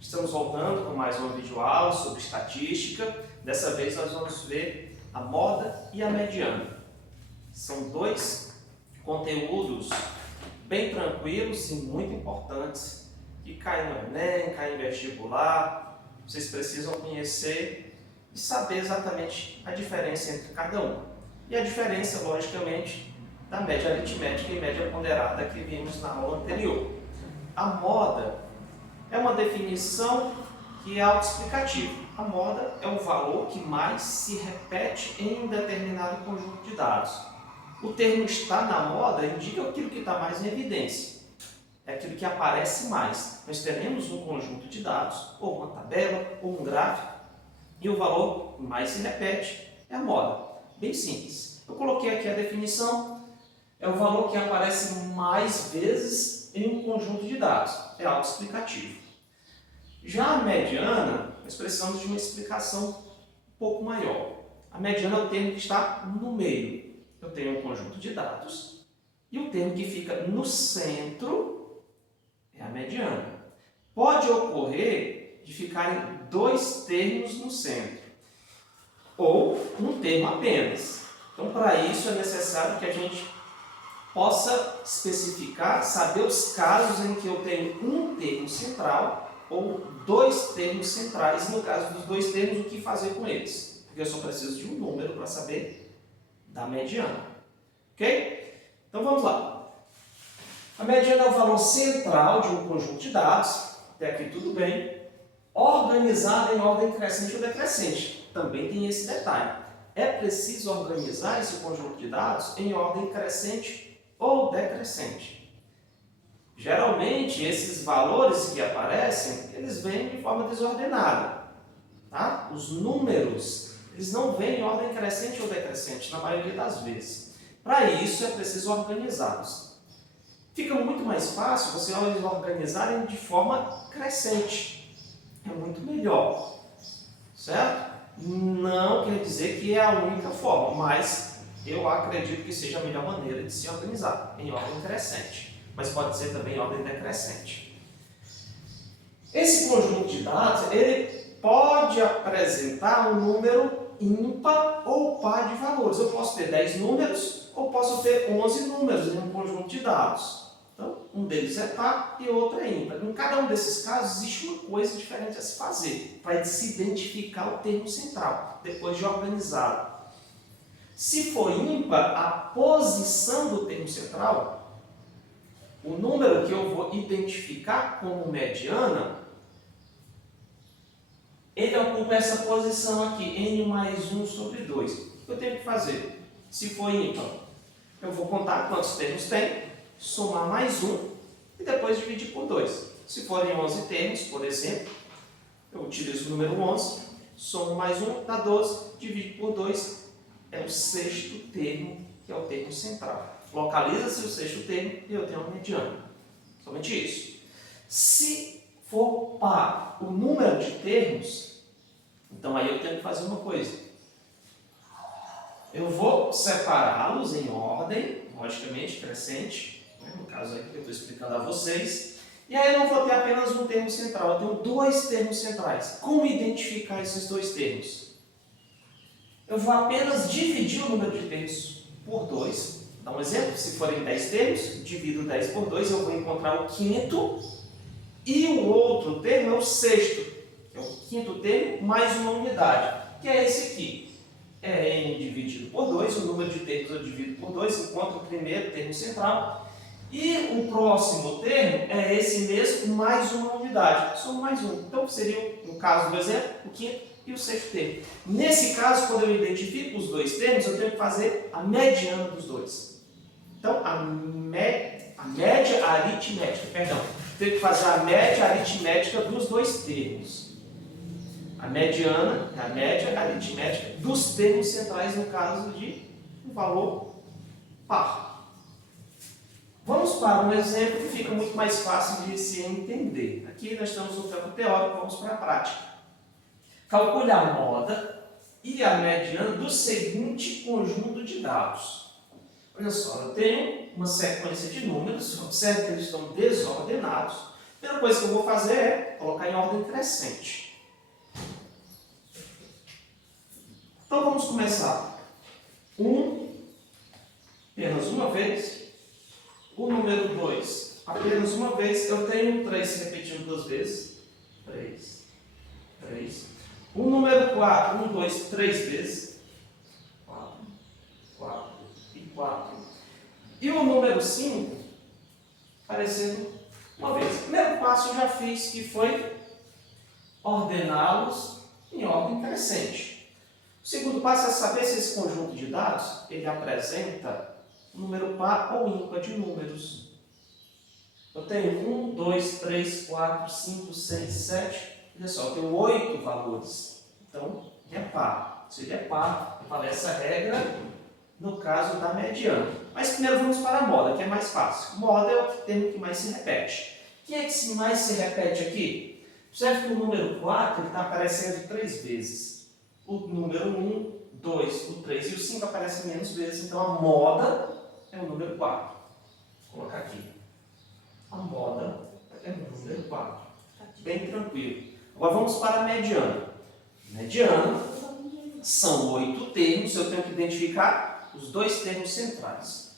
Estamos voltando com mais uma videoaula sobre estatística. Dessa vez nós vamos ver a moda e a mediana. São dois conteúdos bem tranquilos e muito importantes que caem no Enem, caem em vestibular. Vocês precisam conhecer e saber exatamente a diferença entre cada um. E a diferença, logicamente, da média aritmética e média ponderada que vimos na aula anterior. A moda é uma definição que é autoexplicativa. A moda é o valor que mais se repete em um determinado conjunto de dados. O termo "está na moda" indica aquilo que está mais em evidência. É aquilo que aparece mais. Nós teremos um conjunto de dados, ou uma tabela, ou um gráfico, e o valor que mais se repete é a moda. Bem simples. Eu coloquei aqui a definição. É o valor que aparece mais vezes em um conjunto de dados. É autoexplicativo. Já a mediana, nós precisamos de uma explicação um pouco maior. A mediana é o termo que está no meio. Eu tenho um conjunto de dados e o termo que fica no centro é a mediana. Pode ocorrer de ficarem dois termos no centro ou um termo apenas. Então, para isso é necessário que a gente possa especificar, saber os casos em que eu tenho um termo central ou dois termos centrais. No caso dos dois termos, o que fazer com eles? Porque eu só preciso de um número para saber da mediana. Ok? Então vamos lá. A mediana é o valor central de um conjunto de dados, até aqui tudo bem, organizado em ordem crescente ou decrescente. Também tem esse detalhe. É preciso organizar esse conjunto de dados em ordem crescente ou decrescente. Geralmente, esses valores que aparecem, eles vêm de forma desordenada. Tá? Os números, eles não vêm em ordem crescente ou decrescente, na maioria das vezes. Para isso, é preciso organizá-los. Fica muito mais fácil você organizarem de forma crescente. É muito melhor. Certo? Não quer dizer que é a única forma, mas eu acredito que seja a melhor maneira de se organizar, em ordem crescente. Mas pode ser também em ordem decrescente. Esse conjunto de dados, ele pode apresentar um número ímpar ou par de valores. Eu posso ter 10 números ou posso ter 11 números em um conjunto de dados. Então, um deles é par e outro é ímpar. Em cada um desses casos, existe uma coisa diferente a se fazer, para se identificar o termo central, depois de organizá-lo. Se for ímpar, a posição do termo central, o número que eu vou identificar como mediana, ele ocupa essa posição aqui, n mais 1 sobre 2. O que eu tenho que fazer? Se for ímpar, eu vou contar quantos termos tem, somar mais 1 e depois dividir por 2. Se forem 11 termos, por exemplo, eu utilizo o número 11, somo mais 1, dá 12, divido por 2, é o sexto termo, que é o termo central. Localiza-se o sexto termo e eu tenho uma mediana. Somente isso. Se for par o número de termos, então aí eu tenho que fazer uma coisa. Eu vou separá-los em ordem, logicamente crescente, no caso aqui que eu estou explicando a vocês, e aí eu não vou ter apenas um termo central, eu tenho dois termos centrais. Como identificar esses dois termos? Eu vou apenas dividir o número de termos por 2. Dá um exemplo, se forem 10 termos, divido 10 por 2, eu vou encontrar o quinto, e o outro termo é o sexto, que é o quinto termo mais uma unidade, que é esse aqui. É n dividido por 2, o número de termos eu divido por 2, encontro o primeiro termo central, e o próximo termo é esse mesmo mais uma unidade, só mais um. Então seria, no caso do exemplo, o quinto e o sexto termo. Nesse caso, quando eu identifico os dois termos, eu tenho que fazer a mediana dos dois. Então, a média aritmética, eu tenho que fazer a média aritmética dos dois termos. A mediana é a média aritmética dos termos centrais, no caso de um valor par. Vamos para um exemplo que fica muito mais fácil de se entender. Aqui nós estamos no campo teórico, vamos para a prática. Calcule a moda e a mediana do seguinte conjunto de dados. Olha só, eu tenho uma sequência de números, observe que eles estão desordenados, A primeira coisa que eu vou fazer é colocar em ordem crescente. Então vamos começar. 1, apenas uma vez. O número 2, apenas uma vez. Eu tenho 3 se repetindo 2 vezes. 3, 3. O número 4, 1, 2, 3 vezes. 4, 4 e 4. E o número 5, aparecendo uma vez. O primeiro passo eu já fiz, que foi ordená-los em ordem crescente. O segundo passo é saber se esse conjunto de dados ele apresenta um número par ou ímpar de números. Eu tenho 1, 2, 3, 4, 5, 6, 7. Olha só, eu tenho 8 valores. Então, é par. Se ele é par, vale essa regra no caso da mediana. Mas primeiro vamos para a moda, que é mais fácil. Moda é o termo que mais se repete. Quem é que mais se repete aqui? Observe que o número 4 está aparecendo 3 vezes. O número 1, 2, o 3 e o 5 aparecem menos vezes. Então a moda é o número 4. Vou colocar aqui. A moda é o número 4. Bem tranquilo. Agora vamos para a mediana. Mediana são 8 termos. Eu tenho que identificar os 2 termos centrais.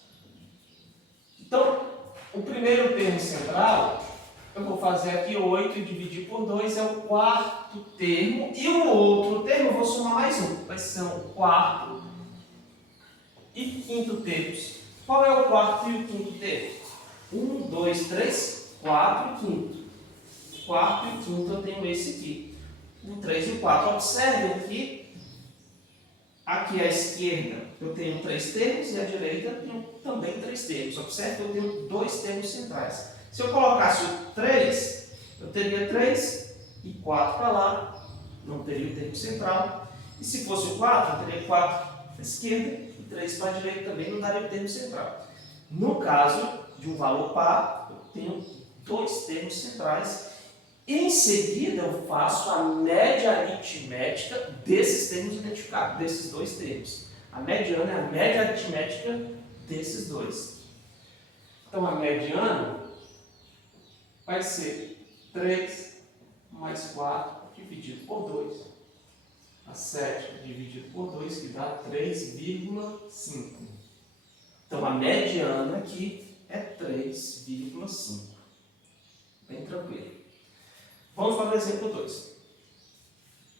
Então, o primeiro termo central, eu vou fazer aqui 8 e dividir por 2, é o quarto termo. E o outro termo, eu vou somar mais um. Vai ser o quarto e quinto termos. Qual é o quarto e o quinto termo? 1, 2, 3, 4 e quinto. Quarto e quinto eu tenho esse aqui. O 3 e o 4. Observe que aqui à esquerda eu tenho 3 termos e à direita eu tenho também 3 termos. Observe que eu tenho 2 termos centrais. Se eu colocasse o 3, eu teria 3 e 4 para lá, não teria o termo central. E se fosse o 4, eu teria 4 para a esquerda e 3 para a direita também, não daria o termo central. No caso de um valor par, eu tenho 2 termos centrais. Em seguida, eu faço a média aritmética desses termos identificados, desses 2 termos. A mediana é a média aritmética desses 2. Então, a mediana vai ser 3 mais 4 dividido por 2. A 7 dividido por 2, que dá 3,5. Então, a mediana aqui é 3,5. Bem tranquilo. Vamos para o exemplo 2.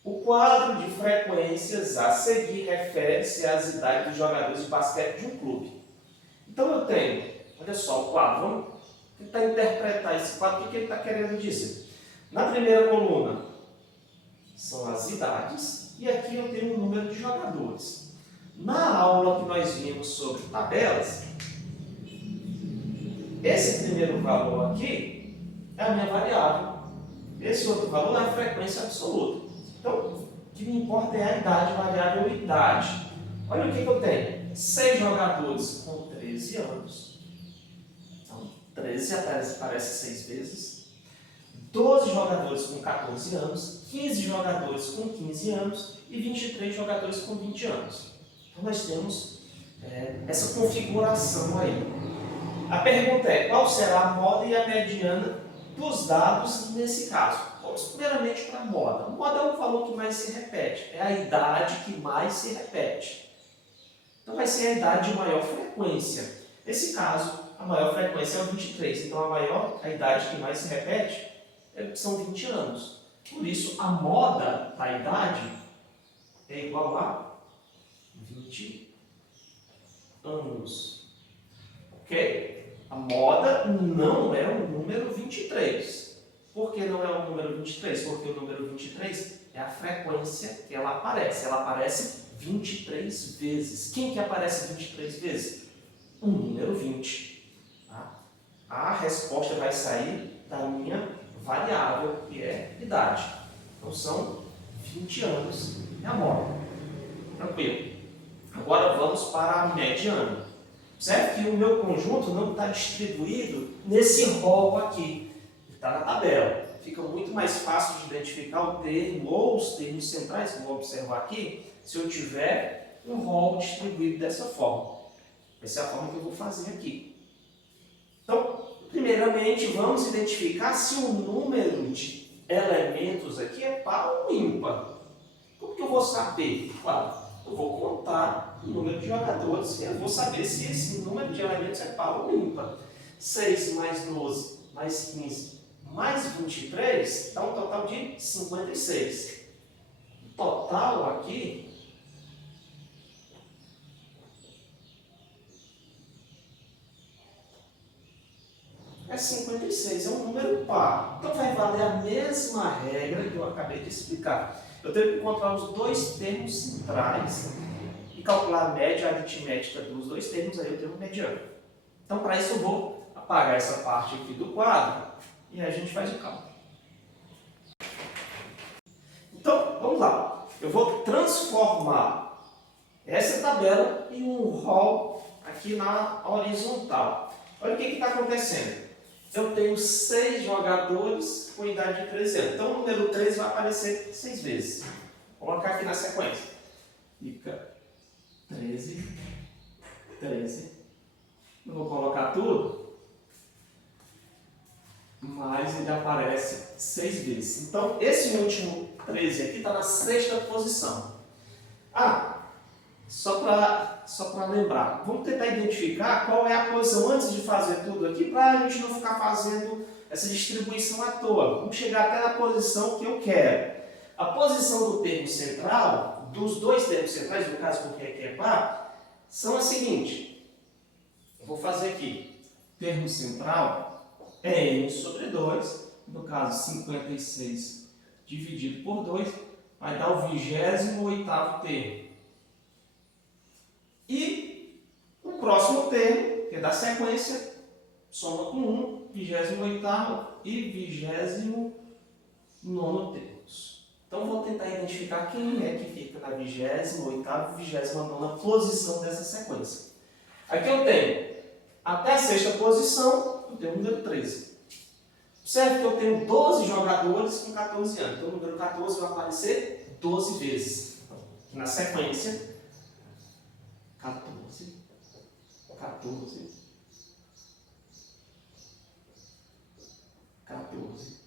O quadro de frequências a seguir refere-se às idades dos jogadores de basquete de um clube. Então eu tenho, olha só o quadro, vamos tentar interpretar esse quadro, o que ele está querendo dizer. Na primeira coluna são as idades e aqui eu tenho o número de jogadores. Na aula que nós vimos sobre tabelas, esse primeiro valor aqui é a minha variável. Esse outro valor é a frequência absoluta. Então, o que me importa é a idade, variável idade. Olha o que eu tenho. 6 jogadores com 13 anos. Então, 13 aparece 6 vezes. 12 jogadores com 14 anos. 15 jogadores com 15 anos. E 23 jogadores com 20 anos. Então, nós temos essa configuração aí. A pergunta é, qual será a moda e a mediana dos dados nesse caso? Vamos primeiramente para a moda. A moda é o valor que mais se repete, é a idade que mais se repete. Então vai ser a idade de maior frequência. Nesse caso, a maior frequência é o 23. Então a idade que mais se repete são 20 anos. Por isso, a moda da idade é igual a 20 anos. Ok? A moda não é o número 23. Por que não é o número 23? Porque o número 23 é a frequência que ela aparece. Ela aparece 23 vezes. Quem que aparece 23 vezes? O número 20. Tá? A resposta vai sair da minha variável, que é idade. Então são 20 anos. É a moda. Tranquilo. Agora vamos para a mediana. Observe que o meu conjunto não está distribuído nesse rol aqui. Está na tabela. Fica muito mais fácil de identificar o termo ou os termos centrais, como vou observar aqui, se eu tiver um rol distribuído dessa forma. Essa é a forma que eu vou fazer aqui. Então, Primeiramente, vamos identificar se o número de elementos aqui é par ou ímpar. Como que eu vou saber? Claro, eu vou contar o número de jogadores e eu vou saber se esse número de elementos é par ou ímpar. 6 mais 12 mais 15 mais 23 dá um total de 56. O total aqui é 56, é um número par. Então vai valer a mesma regra que eu acabei de explicar. Eu tenho que encontrar os dois termos centrais e calcular a média aritmética dos dois termos, aí eu tenho um mediano. Então, para isso eu vou apagar essa parte aqui do quadro e aí a gente faz o cálculo. Então, vamos lá. Eu vou transformar essa tabela em um rol aqui na horizontal. Olha o que está acontecendo. Eu tenho 6 jogadores com idade de 13 anos. Então, o número 13 vai aparecer 6 vezes. Vou colocar aqui na sequência. Fica 13, 13. Eu vou colocar tudo, mas ele aparece 6 vezes. Então, esse último 13 aqui está na 6ª posição. Só para lembrar, vamos tentar identificar qual é a posição antes de fazer tudo aqui, para a gente não ficar fazendo essa distribuição à toa. Vamos chegar até na posição que eu quero. A posição do termo central, dos dois termos centrais, no caso porque aqui é par, são a seguinte. Eu vou fazer aqui. Termo central é n sobre 2, no caso 56 dividido por 2, vai dar o 28º termo. E o próximo termo, que é da sequência, soma com 1, 28º e 29º termos. Então, vou tentar identificar quem é que fica na 28ª e 29ª posição dessa sequência. Aqui eu tenho, até a 6ª posição, eu tenho o número 13. Observe que eu tenho 12 jogadores com 14 anos. Então, o número 14 vai aparecer 12 vezes. Na sequência, 14, 14, 14.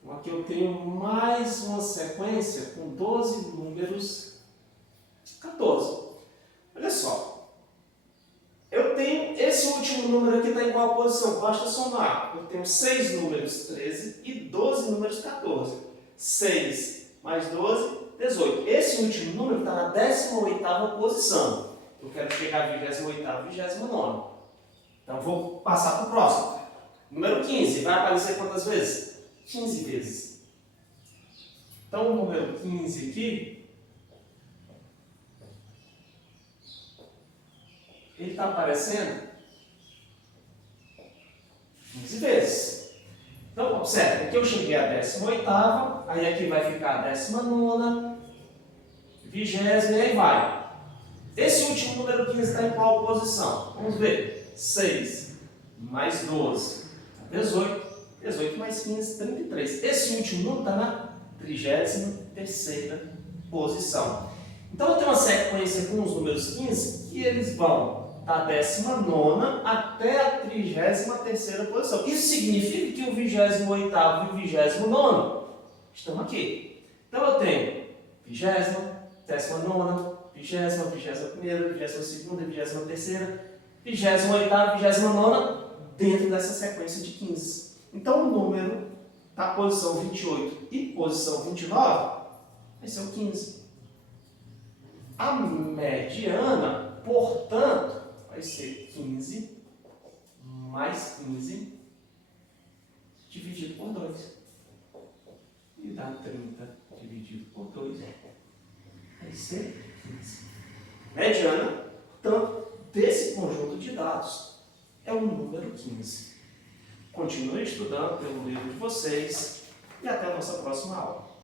Então, aqui eu tenho mais uma sequência com 12 números 14. Olha só. Eu tenho esse último número aqui está em qual posição? Basta somar. Eu tenho 6 números 13 e 12 números 14. 6 mais 12, 18. Esse último número está na 18ª posição. Eu quero chegar a 28ª e 29ª. Então, vou passar para o próximo. Número 15. Vai aparecer quantas vezes? 15 vezes. Então, o número 15 aqui, ele está aparecendo 15 vezes. Então, observe, aqui eu cheguei à 18ª, aí aqui vai ficar a 19ª, 20ª e aí vai. Esse último número 15 está em qual posição? Vamos ver. 6 mais 12, 18. 18 mais 15, 33. Esse último número está na 33ª posição. Então, eu tenho uma sequência com os números 15 que eles vão da 19ª até a 33ª posição. Isso significa que o 28º e o 29º estão aqui. Então, eu tenho 20ª, 19ª, 20ª, 21ª, 22ª, 23ª, 28ª, 29ª dentro dessa sequência de 15. Então, o número da posição 28 e posição 29 vai ser o 15. A mediana, portanto, vai ser 15 mais 15 dividido por 2. E dá 30 dividido por 2. Vai ser 15. Mediana, portanto, desse conjunto de dados é o número 15. Continue estudando pelo livro de vocês e até a nossa próxima aula.